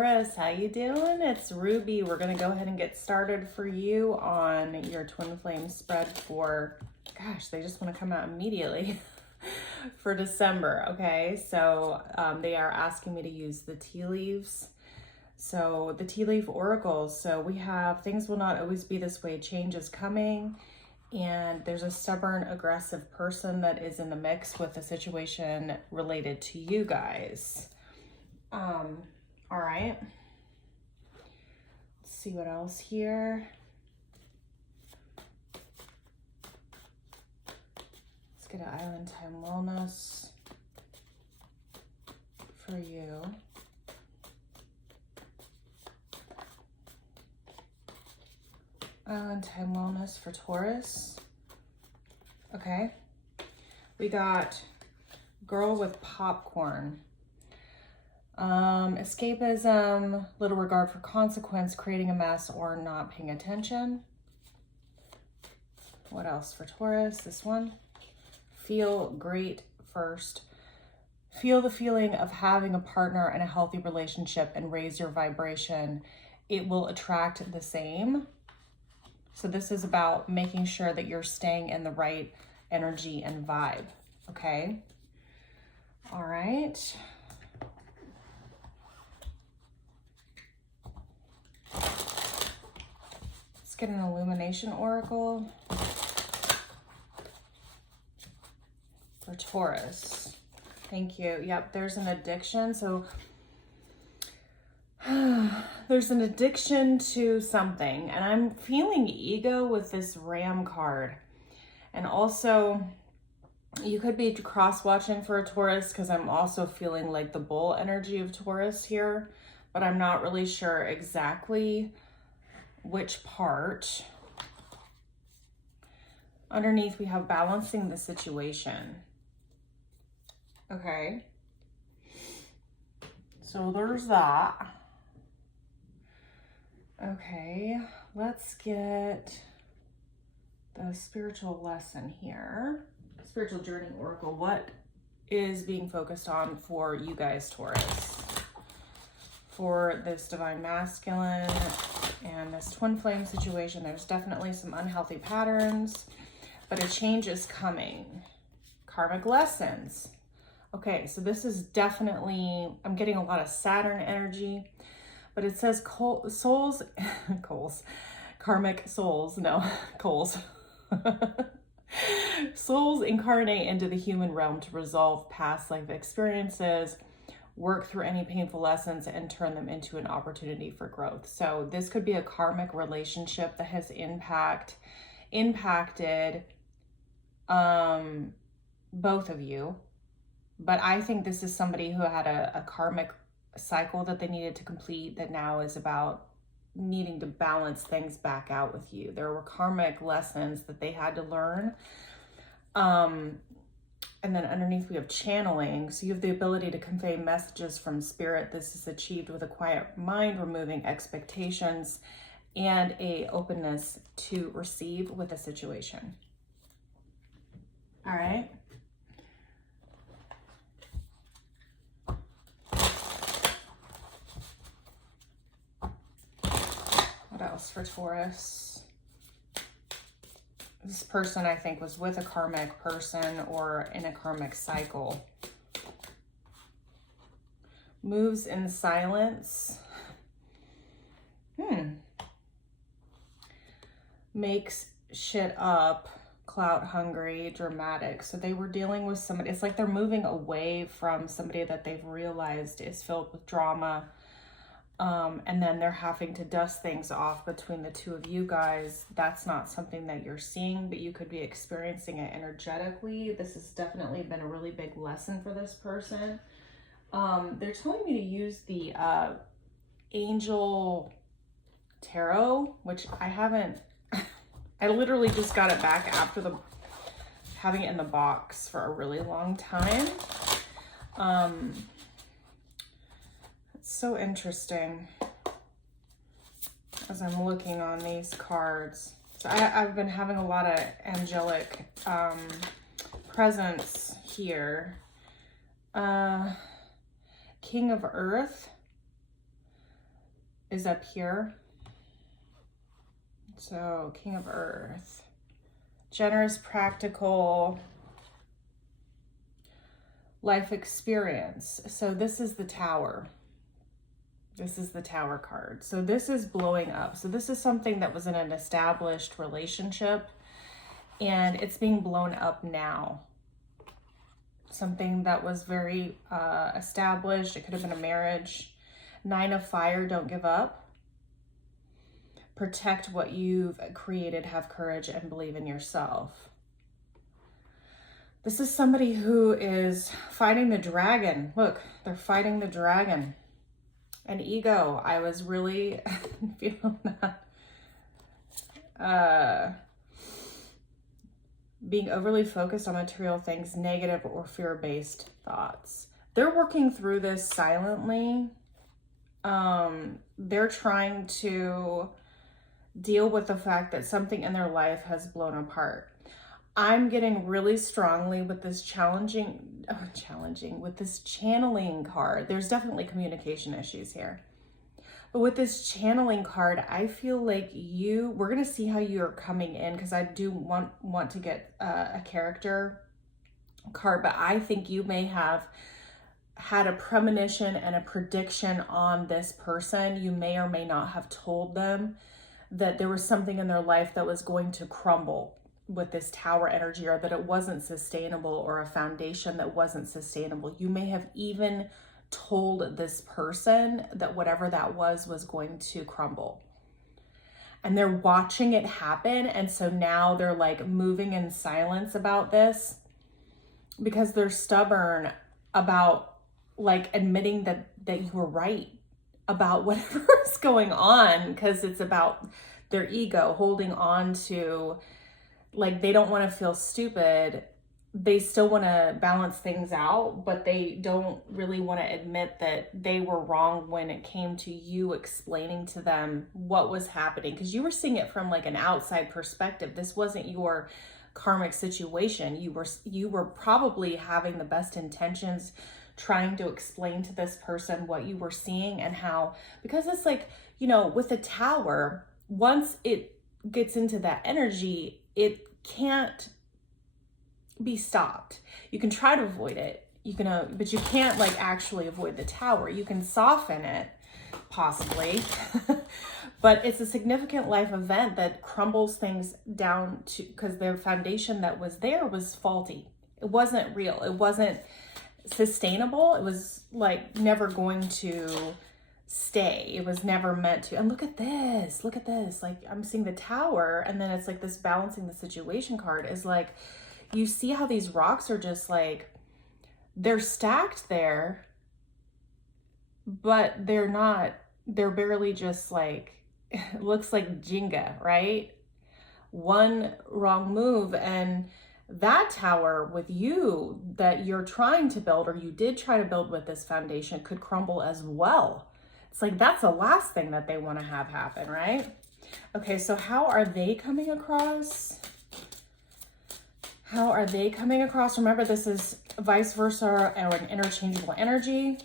Taurus, how you doing? It's Ruby. We're going to go ahead and get started for you on your twin flame spread for, gosh, they just want to come out immediately for December. Okay, so they are asking me to use the tea leaves. So the tea leaf oracles. So we have things will not always be this way. Change is coming. And there's a stubborn, aggressive person that is in the mix with a situation related to you guys. All right. Let's see what else here. Let's get an island time wellness for you. Island time wellness for Taurus. Okay. We got girl with popcorn. Escapism, little regard for consequence, creating a mess, or not paying attention. What else for Taurus? This one. Feel great first. Feel the feeling of having a partner and a healthy relationship and raise your vibration. It will attract the same. So this is about making sure that you're staying in the right energy and vibe. Okay. All right. Get an illumination oracle for Taurus. Thank you. Yep, there's an addiction. So there's an addiction to something, and I'm feeling ego with this Ram card. And also you could be cross-watching for a Taurus because I'm also feeling like the bull energy of Taurus here, but I'm not really sure exactly which part. Underneath we have balancing the situation. Okay, so there's that. Okay, let's get the spiritual lesson here. Spiritual journey oracle. What is being focused on for you guys, Taurus, for this divine masculine and this twin flame situation? There's definitely some unhealthy patterns, but a change is coming. Karmic lessons. Okay, so this is definitely, I'm getting a lot of Saturn energy, but it says souls, coals, karmic souls, no, coals. Souls incarnate into the human realm to resolve past life experiences, work through any painful lessons, and turn them into an opportunity for growth. So this could be a karmic relationship that has impacted both of you. But I think this is somebody who had a karmic cycle that they needed to complete that now is about needing to balance things back out with you. There were karmic lessons that they had to learn. And then underneath we have channeling. So you have the ability to convey messages from spirit. This is achieved with a quiet mind, removing expectations, and a openness to receive with a situation. All right. What else for Taurus? This person, I think, was with a karmic person or in a karmic cycle. Moves in silence. Makes shit up. Clout hungry, dramatic. So they were dealing with somebody. It's like they're moving away from somebody that they've realized is filled with drama. And then they're having to dust things off between the two of you guys. That's not something that you're seeing, but you could be experiencing it energetically. This has definitely been a really big lesson for this person. They're telling me to use the Angel Tarot, which I haven't, I literally just got it back after having it in the box for a really long time. So interesting as I'm looking on these cards. So I've been having a lot of angelic presence here. King of Earth. is up here. So King of Earth, generous, practical, life experience. So this is the Tower. This is the Tower card. So this is blowing up. So this is something that was in an established relationship and it's being blown up now. Something that was very established. It could have been a marriage. 9 of Fire, don't give up. Protect what you've created, have courage, and believe in yourself. This is somebody who is fighting the dragon. Look, they're fighting the dragon. An ego. I was really feeling that. Being overly focused on material things, negative or fear-based thoughts. They're working through this silently. They're trying to deal with the fact that something in their life has blown apart. I'm getting really strongly with this with this channeling card. There's definitely communication issues here. But with this channeling card, I feel like we're going to see how you're coming in, because I do want to get a character card, but I think you may have had a premonition and a prediction on this person. You may or may not have told them that there was something in their life that was going to crumble with this Tower energy, or that it wasn't sustainable, or a foundation that wasn't sustainable. You may have even told this person that whatever that was going to crumble. And they're watching it happen. And so now they're like moving in silence about this, because they're stubborn about like admitting that you were right about whatever is going on, because it's about their ego holding on to, like, they don't want to feel stupid. They still want to balance things out, but they don't really want to admit that they were wrong when it came to you explaining to them what was happening, because you were seeing it from like an outside perspective. This wasn't your karmic situation. You were probably having the best intentions, trying to explain to this person what you were seeing and how, because it's like, you know, with the Tower, once it gets into that energy, it can't be stopped. You can try to avoid it, but you can't like actually avoid the Tower. You can soften it, possibly, but it's a significant life event that crumbles things down to, because the foundation that was there was faulty. It wasn't real. It wasn't sustainable. It was like never going to stay. It was never meant to. And look at this. Like, I'm seeing the Tower, and then it's like this balancing the situation card is like, you see how these rocks are just like, they're stacked there, but they're not, they're barely just like, it looks like Jenga, right? One wrong move and that Tower with you that you're trying to build, or you did try to build with this foundation, could crumble as well. It's like, that's the last thing that they want to have happen, right? Okay, so how are they coming across? How are they coming across? Remember, this is vice-versa or an interchangeable energy.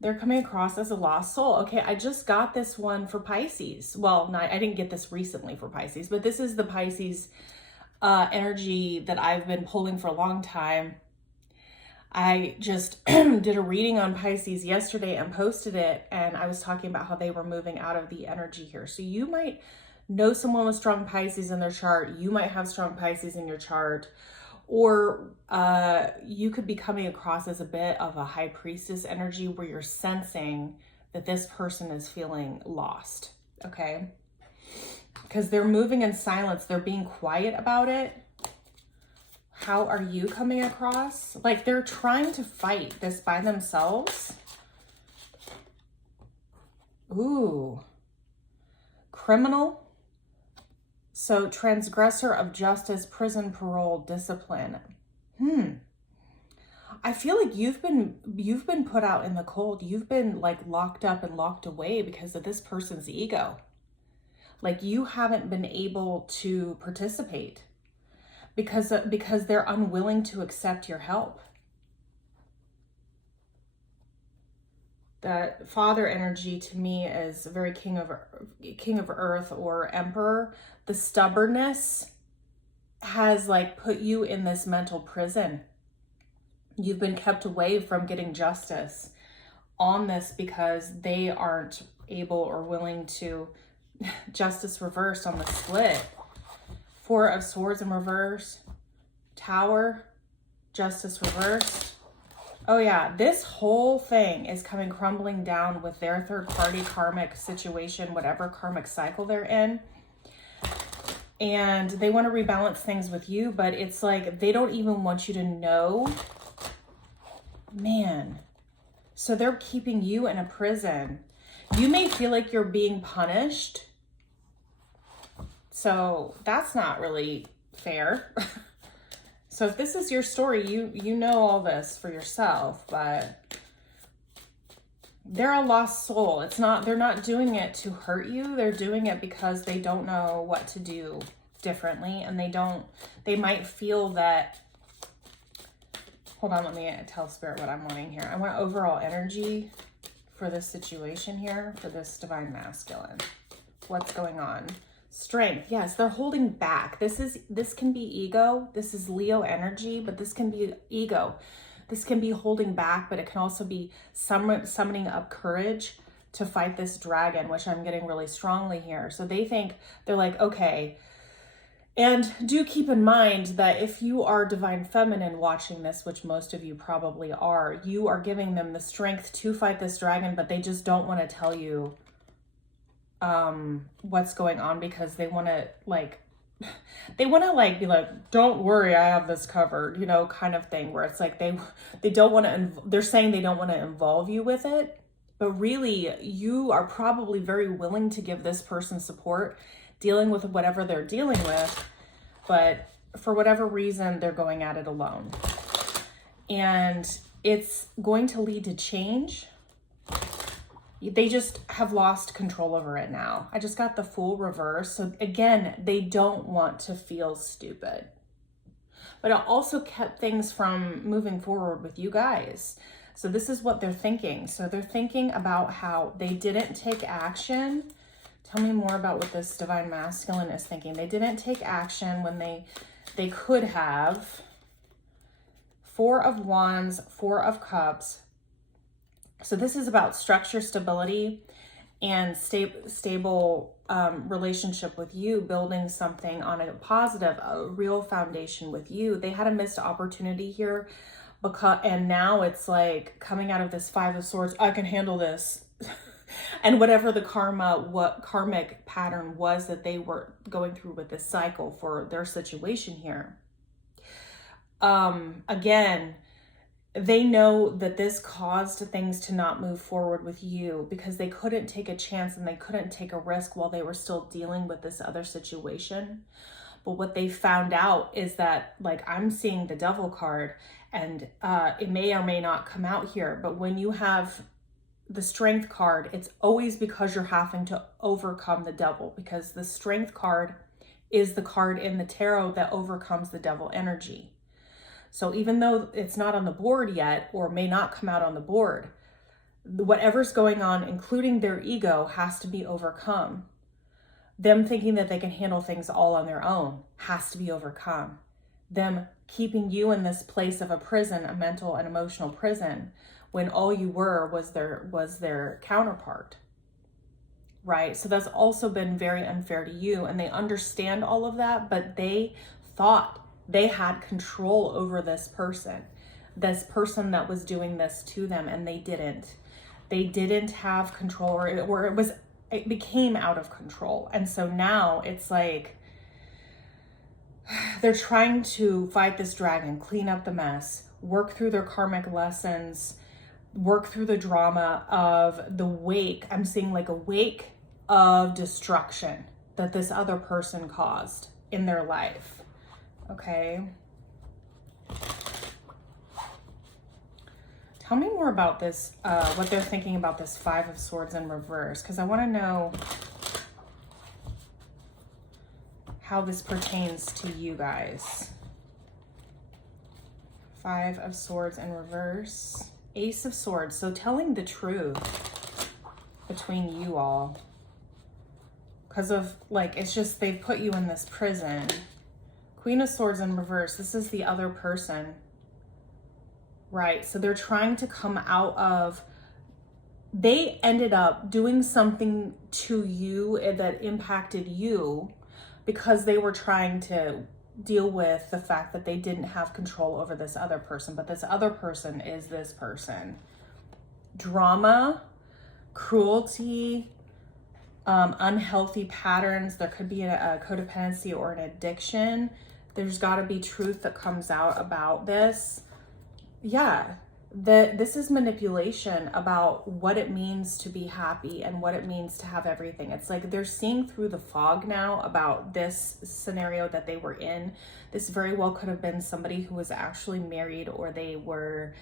They're coming across as a lost soul. Okay, I just got this one for Pisces. Well, I didn't get this recently for Pisces, but this is the Pisces energy that I've been pulling for a long time. I just did a reading on Pisces yesterday and posted it, and I was talking about how they were moving out of the energy here. So you might know someone with strong Pisces in their chart. You might have strong Pisces in your chart, or you could be coming across as a bit of a high priestess energy where you're sensing that this person is feeling lost, okay? Because they're moving in silence. They're being quiet about it. How are you coming across? Like, they're trying to fight this by themselves. Ooh. Criminal. So transgressor of justice, prison, parole, discipline. I feel like you've been put out in the cold. You've been like locked up and locked away because of this person's ego. Like, you haven't been able to participate because they're unwilling to accept your help. That father energy to me is very king of earth or emperor. The stubbornness has like put you in this mental prison. You've been kept away from getting justice on this because they aren't able or willing to. Justice reversed on the split. 4 of Swords in reverse. Tower. Justice reversed. Oh yeah, this whole thing is coming crumbling down with their third party karmic situation, whatever karmic cycle they're in. And they want to rebalance things with you, but it's like they don't even want you to know. Man. So they're keeping you in a prison. You may feel like you're being punished. So that's not really fair. So if this is your story, you know all this for yourself, but they're a lost soul. They're not doing it to hurt you. They're doing it because they don't know what to do differently. And they might feel that, hold on, let me tell Spirit what I'm wanting here. I want overall energy for this situation here, for this divine masculine. What's going on? Strength. Yes, they're holding back. This can be ego. This is Leo energy, but this can be ego. This can be holding back, but it can also be summoning up courage to fight this dragon, which I'm getting really strongly here. So they're like, okay. And do keep in mind that if you are divine feminine watching this, which most of you probably are, you are giving them the strength to fight this dragon, but they just don't want to tell you what's going on because they want to be like, don't worry, I have this covered, kind of thing, where it's like they don't want to, they're saying they don't want to involve you with it, but really you are probably very willing to give this person support dealing with whatever they're dealing with, but for whatever reason they're going at it alone, and it's going to lead to change. They just have lost control over it now. I just got the Fool reverse. So again, they don't want to feel stupid. But it also kept things from moving forward with you guys. So this is what they're thinking. So they're thinking about how they didn't take action. Tell me more about what this divine masculine is thinking. They didn't take action when they could have. 4 of Wands, 4 of Cups. So this is about structure, stability, and stable relationship with you, building something on a positive, a real foundation with you. They had a missed opportunity here, and now it's like coming out of this 5 of Swords, I can handle this. And whatever the karmic pattern was that they were going through with this cycle for their situation here. Again, they know that this caused things to not move forward with you because they couldn't take a chance and they couldn't take a risk while they were still dealing with this other situation. But what they found out is that, like, I'm seeing the Devil card, and it may or may not come out here, but when you have the Strength card, it's always because you're having to overcome the devil, because the Strength card is the card in the tarot that overcomes the devil energy. So even though it's not on the board yet, or may not come out on the board, whatever's going on, including their ego, has to be overcome. Them thinking that they can handle things all on their own has to be overcome. Them keeping you in this place of a prison, a mental and emotional prison, when all you were was their counterpart, right? So that's also been very unfair to you, and they understand all of that, but they thought they had control over this person that was doing this to them, and they didn't have control, or it became out of control. And so now it's like they're trying to fight this dragon, clean up the mess, work through their karmic lessons, work through the drama of the wake. I'm seeing like a wake of destruction that this other person caused in their life. Okay. Tell me more about this, what they're thinking about this 5 of Swords in reverse, because I want to know how this pertains to you guys. 5 of Swords in reverse. Ace of Swords. So telling the truth between you all. Because of, like, it's just they've put you in this prison. Queen of Swords in reverse. This is the other person. Right? So they're trying to come out of... They ended up doing something to you that impacted you because they were trying to deal with the fact that they didn't have control over this other person. But this other person is this person. Drama, cruelty, unhealthy patterns. There could be a codependency or an addiction. There's got to be truth that comes out about this. Yeah, this is manipulation about what it means to be happy and what it means to have everything. It's like they're seeing through the fog now about this scenario that they were in. This very well could have been somebody who was actually married, or they were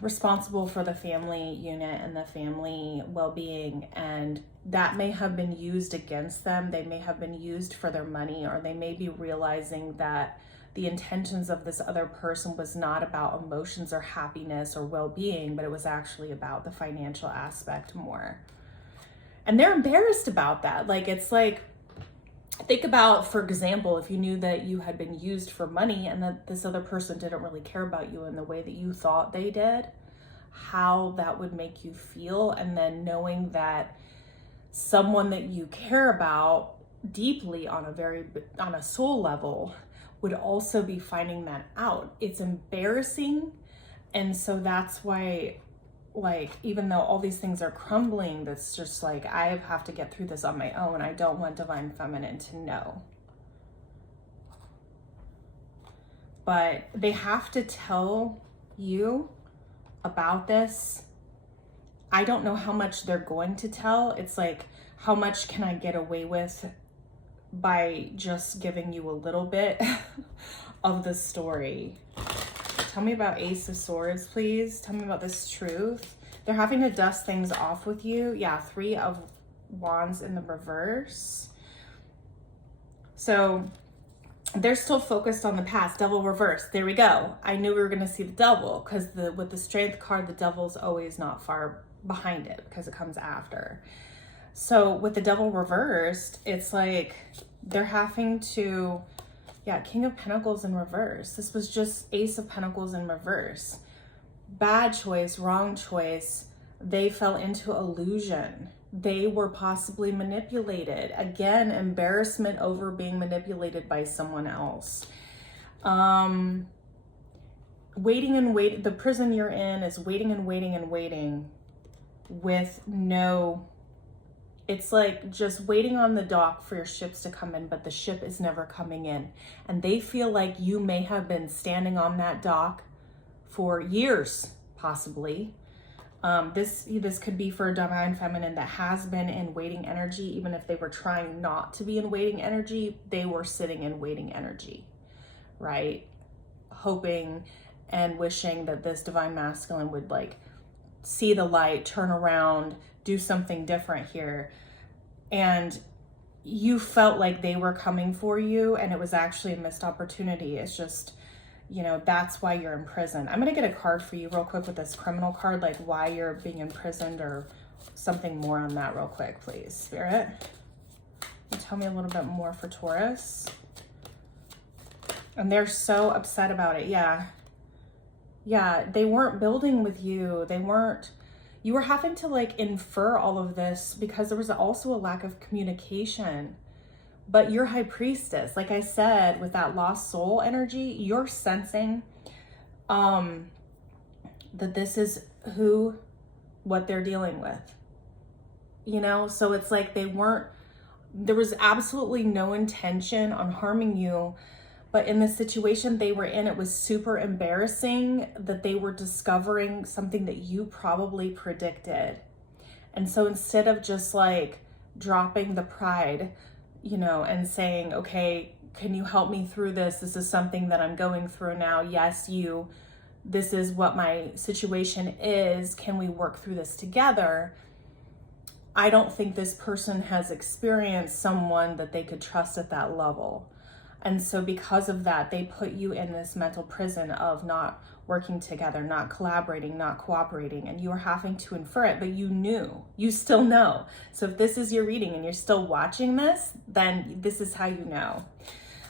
responsible for the family unit and the family well-being, and that may have been used against them. They may have been used for their money, or they may be realizing that the intentions of this other person was not about emotions or happiness or well-being, but it was actually about the financial aspect more. And they're embarrassed about that. Like, it's like, think about, for example, if you knew that you had been used for money and that this other person didn't really care about you in the way that you thought they did, how that would make you feel. And then knowing that someone that you care about deeply on a soul level would also be finding that out. It's embarrassing. And so that's why, like, even though all these things are crumbling, that's just like, I have to get through this on my own. I don't want Divine Feminine to know. But they have to tell you about this. I don't know how much they're going to tell. It's like, how much can I get away with by just giving you a little bit of the story? Tell me about Ace of Swords, please. Tell me about this truth. They're having to dust things off with you. Yeah, 3 of Wands in the reverse. So they're still focused on the past. Devil reverse. There we go. I knew we were going to see the devil, because with the Strength card, the devil's always not far behind it because it comes after. So with the devil reversed, it's like they're having to, yeah, King of Pentacles in reverse. This was just Ace of Pentacles in reverse. Bad choice, wrong choice. They fell into illusion. They were possibly manipulated. Again, embarrassment over being manipulated by someone else. Waiting and waiting. The prison you're in is waiting and waiting and waiting with no... It's like just waiting on the dock for your ships to come in, but the ship is never coming in. And they feel like you may have been standing on that dock for years, possibly. This could be for a Divine Feminine that has been in waiting energy. Even if they were trying not to be in waiting energy, they were sitting in waiting energy, right? Hoping and wishing that this Divine Masculine would, like, see the light, turn around, do something different here. And you felt like they were coming for you, and it was actually a missed opportunity. It's just, you know, that's why you're in prison. I'm going to get a card for you real quick with this criminal card, like why you're being imprisoned or something more on that real quick, please. Spirit, can you tell me a little bit more for Taurus? And they're so upset about it. Yeah, they weren't building with you. You were having to, like, infer all of this because there was also a lack of communication. But you're High Priestess. Like I said, with that lost soul energy, you're sensing that this is what they're dealing with. You know? So it's like there was absolutely no intention on harming you. But in the situation they were in, it was super embarrassing that they were discovering something that you probably predicted. And so instead of just, like, dropping the pride, you know, and saying, okay, can you help me through this? This is something that I'm going through now. Yes, this is what my situation is. Can we work through this together? I don't think this person has experienced someone that they could trust at that level. And so because of that, they put you in this mental prison of not working together, not collaborating, not cooperating, and you are having to infer it, but you still know. So if this is your reading and you're still watching this, then this is how you know.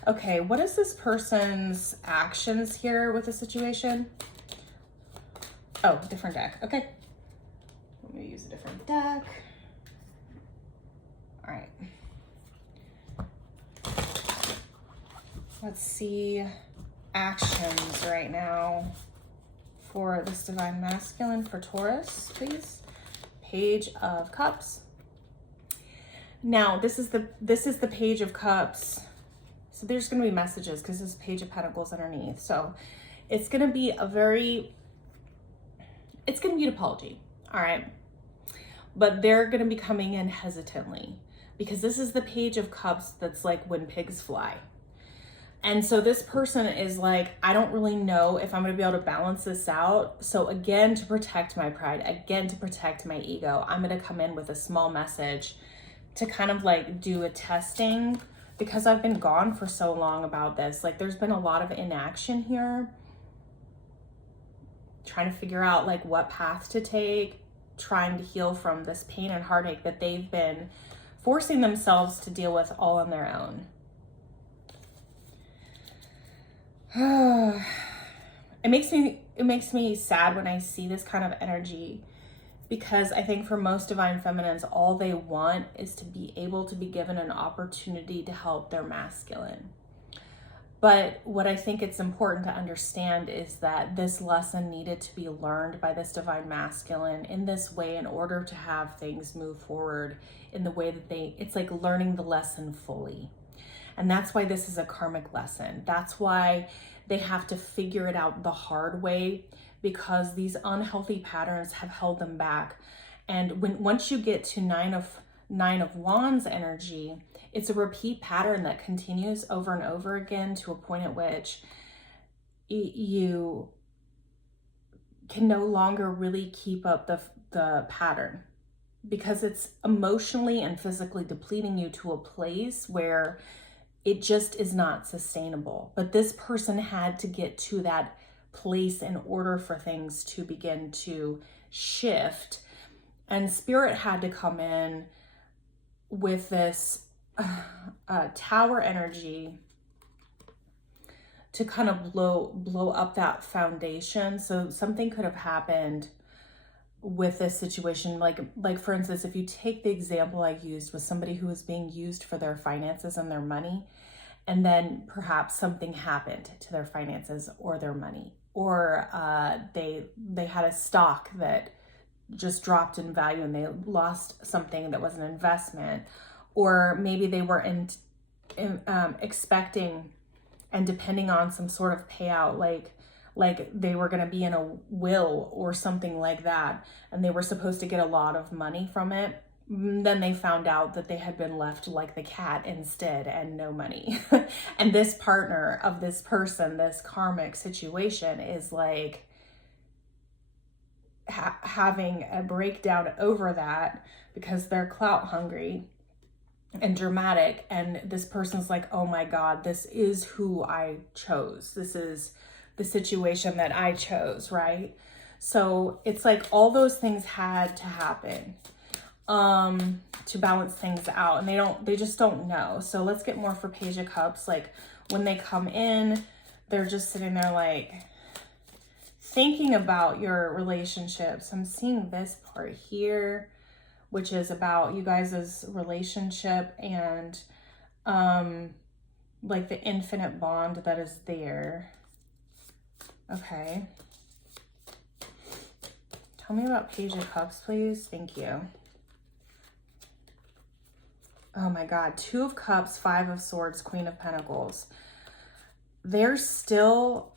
Okay, what is this person's actions here with the situation? Oh, different deck. Okay. Let me use a different deck. All right. Let's see actions right now for this divine masculine for Taurus, please. Page of Cups. Now, this is the Page of Cups. So there's going to be messages because this is Page of Pentacles underneath. So it's going to be it's going to be an apology. All right. But they're going to be coming in hesitantly because this is the Page of Cups that's like when pigs fly. And so this person is like, I don't really know if I'm going to be able to balance this out. So again, to protect my pride, again, to protect my ego, I'm going to come in with a small message to kind of like do a testing because I've been gone for so long about this. Like there's been a lot of inaction here, trying to figure out like what path to take, trying to heal from this pain and heartache that they've been forcing themselves to deal with all on their own. It makes me sad when I see this kind of energy because I think for most divine feminines, all they want is to be able to be given an opportunity to help their masculine. But what I think it's important to understand is that this lesson needed to be learned by this divine masculine in this way in order to have things move forward in the way that it's like learning the lesson fully. And that's why this is a karmic lesson. That's why they have to figure it out the hard way because these unhealthy patterns have held them back. And once you get to Nine of Wands energy, it's a repeat pattern that continues over and over again to a point at which you can no longer really keep up the pattern because it's emotionally and physically depleting you to a place where it just is not sustainable. But this person had to get to that place in order for things to begin to shift. And Spirit had to come in with this tower energy to kind of blow up that foundation. So something could have happened with this situation. Like for instance, if you take the example I used with somebody who was being used for their finances and their money, and then perhaps something happened to their finances or their money, or they had a stock that just dropped in value and they lost something that was an investment, or maybe they were expecting and depending on some sort of payout, like they were going to be in a will or something like that, and they were supposed to get a lot of money from it. Then they found out that they had been left like the cat instead and no money. And this partner of this person, this karmic situation is like having a breakdown over that because they're clout hungry and dramatic. And this person's like, oh my God, this is who I chose. This is the situation that I chose, right? So it's like all those things had to happen to balance things out, and they just don't know. So let's get more for Page of Cups. Like when they come in, they're just sitting there like thinking about your relationships. I'm seeing this part here, which is about you guys' relationship and like the infinite bond that is there. Okay. Tell me about Page of Cups, please. Thank you. Oh my God. 2 of Cups, 5 of Swords, Queen of Pentacles. There's still,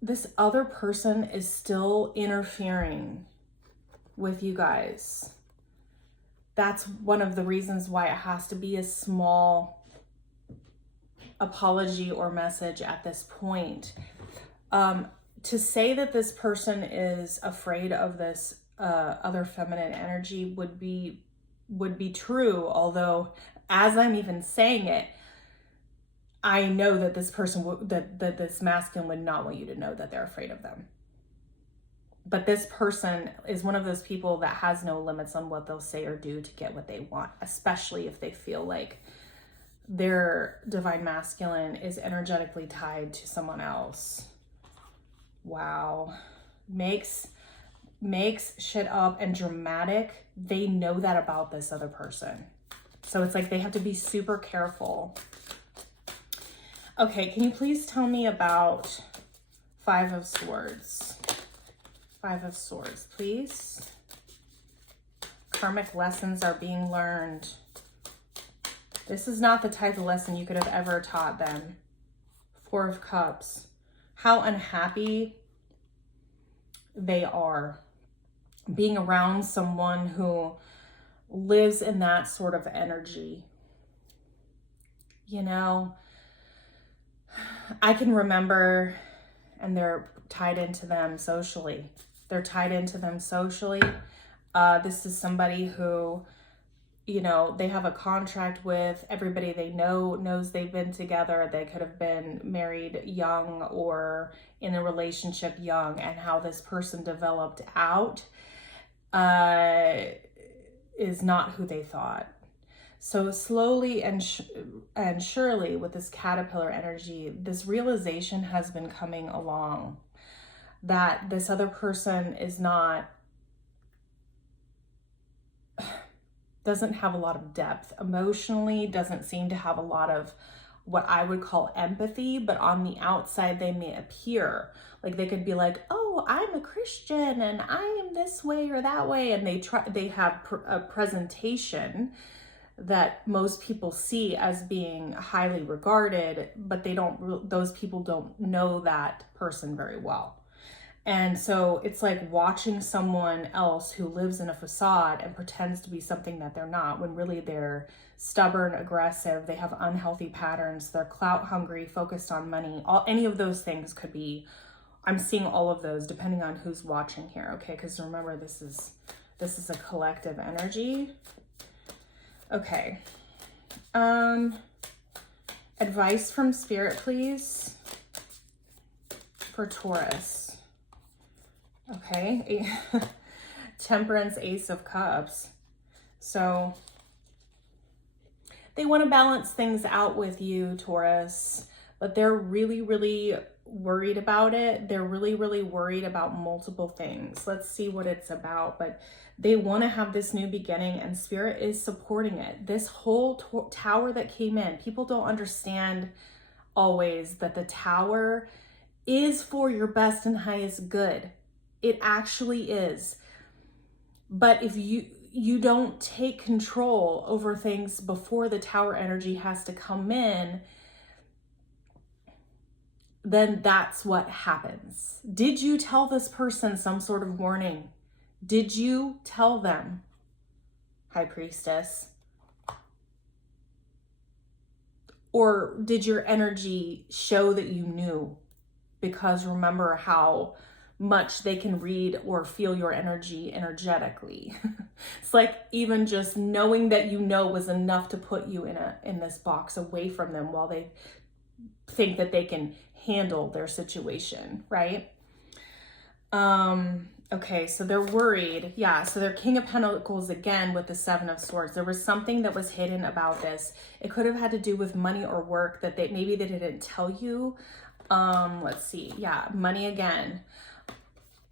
this other person is still interfering with you guys. That's one of the reasons why it has to be a small apology or message at this point. To say that this person is afraid of this other feminine energy would be true, although as I'm even saying it, I know that this person, that this masculine would not want you to know that they're afraid of them. But this person is one of those people that has no limits on what they'll say or do to get what they want, especially if they feel like their divine masculine is energetically tied to someone else. Wow. Makes shit up and dramatic. They know that about this other person. So it's like they have to be super careful. Okay, can you please tell me about Five of Swords? Five of Swords, please. Karmic lessons are being learned. This is not the type of lesson you could have ever taught them. Four of Cups. How unhappy they are being around someone who lives in that sort of energy. You know, I can remember, and they're tied into them socially. They're tied into them socially. This is somebody who, you know, they have a contract with. Everybody they know knows they've been together. They could have been married young or in a relationship young, and how this person developed out is not who they thought. So slowly and surely with this caterpillar energy, this realization has been coming along that this other person is not, doesn't have a lot of depth emotionally, doesn't seem to have a lot of what I would call empathy, but on the outside they may appear like they could be like, oh, I'm a Christian and I am this way or that way, and they have a presentation that most people see as being highly regarded, but those people don't know that person very well. And so it's like watching someone else who lives in a facade and pretends to be something that they're not, when really they're stubborn, aggressive, they have unhealthy patterns, they're clout hungry, focused on money. Any of those things could be, I'm seeing all of those depending on who's watching here, okay? Because remember, this is a collective energy. Okay. Advice from Spirit, please, for Taurus. Okay. Temperance, Ace of Cups. So they want to balance things out with you, Taurus, but they're really, really worried about it. They're really, really worried about multiple things. Let's see what it's about, but they want to have this new beginning, and Spirit is supporting it. This whole tower that came in, people don't understand always that the tower is for your best and highest good. It actually is. But if you don't take control over things before the tower energy has to come in, then that's what happens. Did you tell this person some sort of warning? Did you tell them, High Priestess? Or did your energy show that you knew? Because remember how much they can read or feel your energy energetically. It's like even just knowing that you know was enough to put you in this box away from them while they think that they can handle their situation, right? Okay, so they're worried. Yeah, so they're King of Pentacles again with the Seven of Swords. There was something that was hidden about this. It could have had to do with money or work that maybe they didn't tell you. Let's see. Yeah, money again.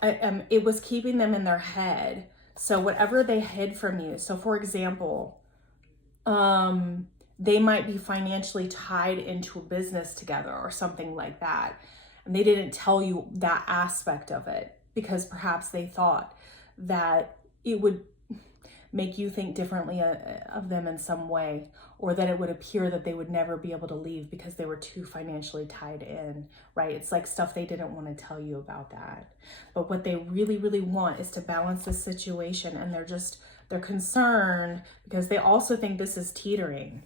It was keeping them in their head. So whatever they hid from you. So for example, they might be financially tied into a business together or something like that. And they didn't tell you that aspect of it because perhaps they thought that it would make you think differently of them in some way, or that it would appear that they would never be able to leave because they were too financially tied in, right? It's like stuff they didn't want to tell you about that. But what they really, really want is to balance this situation, and they're concerned because they also think this is teetering.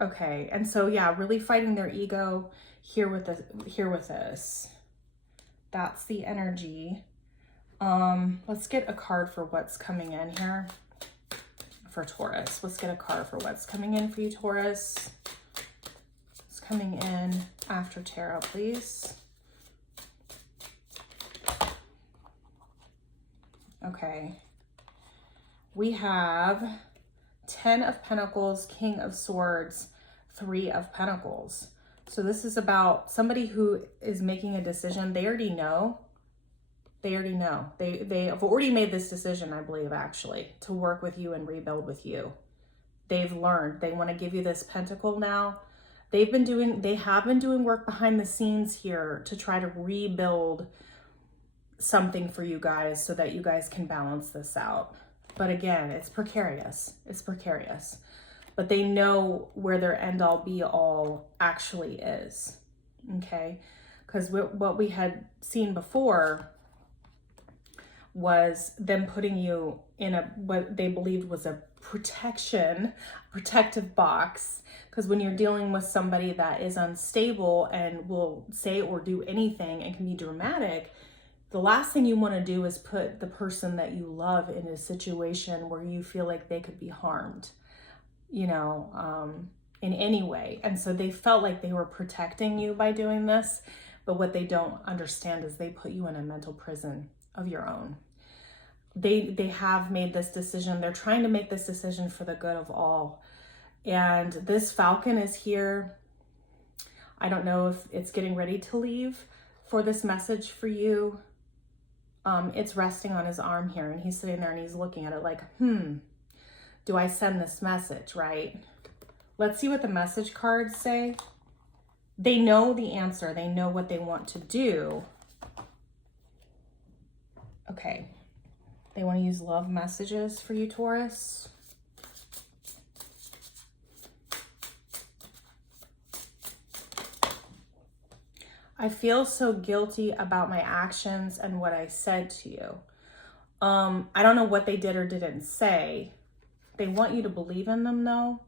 Okay, and so yeah, really fighting their ego here with this. That's the energy. Let's get a card for what's coming in here for Taurus? Let's get a card for what's coming in for you, Taurus. What's coming in after tarot, please? Okay. We have 10 of Pentacles, King of Swords, 3 of Pentacles. So this is about somebody who is making a decision. They already know. They already know. They have already made this decision, I believe, actually, to work with you and rebuild with you. They've learned. They want to give you this pentacle now. They have been doing work behind the scenes here to try to rebuild something for you guys so that you guys can balance this out. But again, it's precarious. It's precarious. But they know where their end all be all actually is. Okay? Because what we had seen before was them putting you in what they believed was a protective box. Because when you're dealing with somebody that is unstable and will say or do anything and can be dramatic, the last thing you want to do is put the person that you love in a situation where you feel like they could be harmed, you know, in any way. And so they felt like they were protecting you by doing this, but what they don't understand is they put you in a mental prison of your own. They have made this decision. They're trying to make this decision for the good of all. And this Falcon is here. I don't know if it's getting ready to leave for this message for you. It's resting on his arm here, and he's sitting there and he's looking at it like, do I send this message, right? Let's see what the message cards say. They know the answer. They know what they want to do. Okay. They want to use love messages for you, Taurus. I feel so guilty about my actions and what I said to you. I don't know what they did or didn't say. They want you to believe in them, though.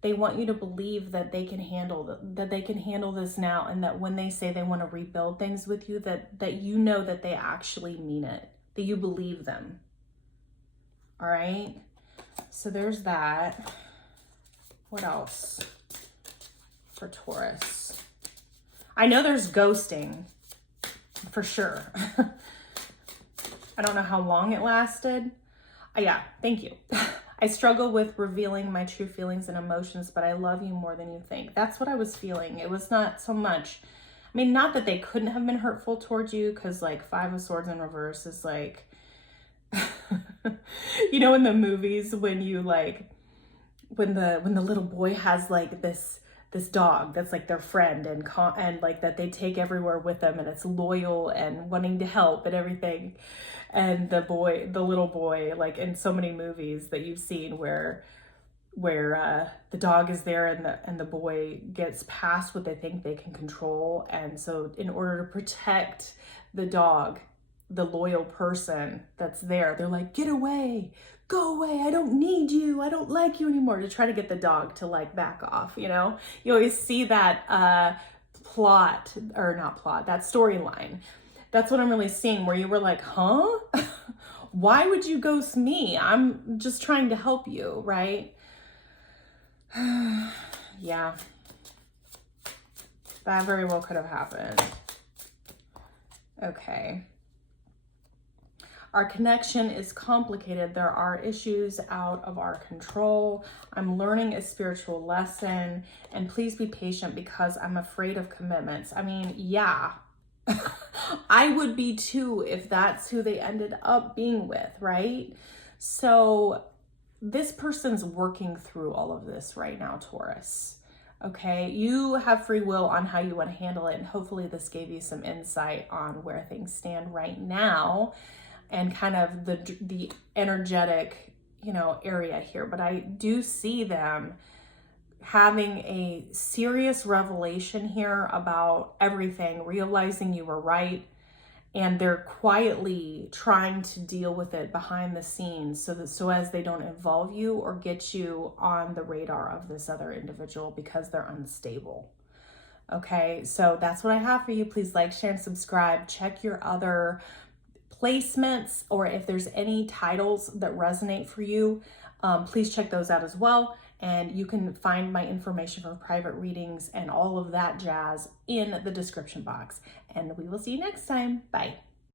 They want you to believe that they can handle this now, and that when they say they want to rebuild things with you, that you know that they actually mean it, that you believe them. All right. So there's that. What else for Taurus? I know there's ghosting for sure. I don't know how long it lasted. Yeah, thank you. I struggle with revealing my true feelings and emotions, but I love you more than you think. That's what I was feeling. It was not so much, I mean, not that they couldn't have been hurtful towards you, because like 5 of Swords in reverse is like, you know, in the movies when you like, when the little boy has like this dog that's like their friend and like that they take everywhere with them, and it's loyal and wanting to help and everything. And the little boy, like in so many movies that you've seen where the dog is there and the boy gets past what they think they can control. And so in order to protect the dog, the loyal person that's there, they're like, get away, go away, I don't need you, I don't like you anymore, to try to get the dog to like back off, you know? You always see that that storyline. That's what I'm really seeing, where you were like, huh? Why would you ghost me? I'm just trying to help you, right? Yeah. That very well could have happened. Okay. Our connection is complicated. There are issues out of our control. I'm learning a spiritual lesson, and please be patient because I'm afraid of commitments. I mean, yeah, I would be too if that's who they ended up being with, right? So this person's working through all of this right now, Taurus. Okay, you have free will on how you want to handle it, and hopefully this gave you some insight on where things stand right now and kind of the energetic, you know, area here. But I do see them having a serious revelation here about everything, realizing you were right, and they're quietly trying to deal with it behind the scenes so as they don't involve you or get you on the radar of this other individual because they're unstable. Okay, so that's what I have for you. Please like, share, and subscribe. Check your other placements, or if there's any titles that resonate for you, Please check those out as well. And you can find my information for private readings and all of that jazz in the description box. And we will see you next time. Bye.